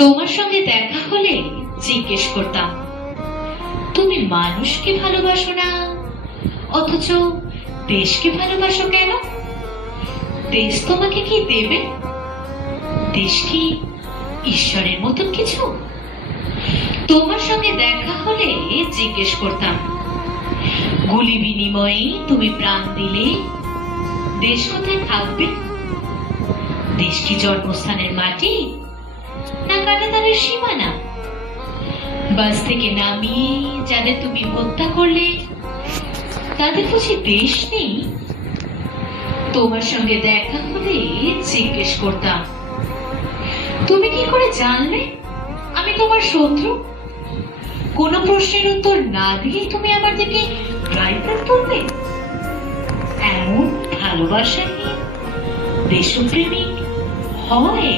তোমার সঙ্গে দেখা হলে জিজ্ঞেস করতাম, তুমি মানুষকে ভালোবাসো না, অথচ দেশকে ভালোবাসো কেন? দেশ তোমাকে কি দেবে? দেশ কি ঈশ্বরের মতন কিছু? তোমার সঙ্গে দেখা হলে জিজ্ঞেস করতাম, গুলি বিনিময়ে তুমি প্রাণ দিলে দেশ কোথায় থাকবে? দেশ কি জন্মস্থানের মাটি, না কাঁটাতারের সীমানা? বাস থেকে নামিয়ে যাদের তুমি হত্যা করলে তাদের বুঝি দেশ নেই? তোমার সঙ্গে দেখা হলে জিজ্ঞেস করতাম, তুমি কি করে জানলে আমি তোমার শত্রু? কোনো প্রশ্নের উত্তর না দিয়ে তুমি আমার দিকে রাইফেল তুলবে? এমন ভালোবাসা কি দেশপ্রেমিক হয়?